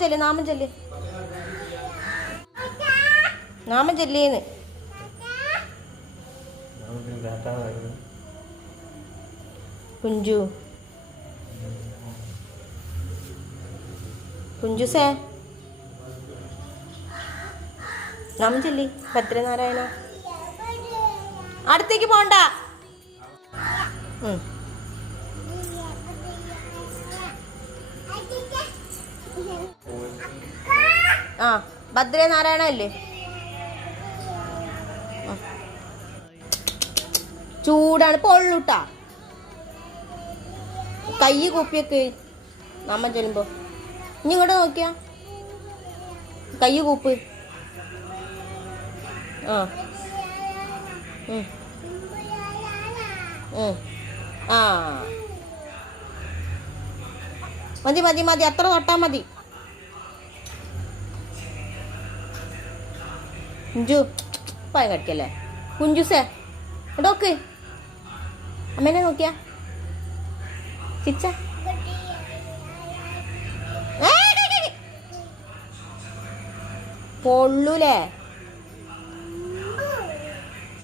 ചെല്ല് നാമം ചെല്ല്. നാമം ചെല്ലേന്ന്. നമുക്കിനി വേട്ടാതായിരുന്നു കുഞ്ചു കുഞ്ചുസേ നാമം ചെല്ലി ഭദ്രനാരായണ. അടുത്തേക്ക് പോണ്ട. ആ ഭദ്രനാരായണ അല്ലേ? ചൂടാണ് പൊള്ളൂട്ടാ കൈ കൂപ്പിയൊക്കെ നമ്മ ചെല്ലുമ്പോ. ഇനി ഇങ്ങോട്ട് നോക്കിയാ? കൈ കൂപ്പ്. ആ. ആ. മതി മതി മതി. അത്ര തൊട്ടാ മതി. കുഞ്ചു പായ കടിക്കല്ലേ? കുഞ്ചുസേ ഇടോക്ക് അമ്മേനെ നോക്കിയാ. ചിച്ച പൊള്ളൂലേ.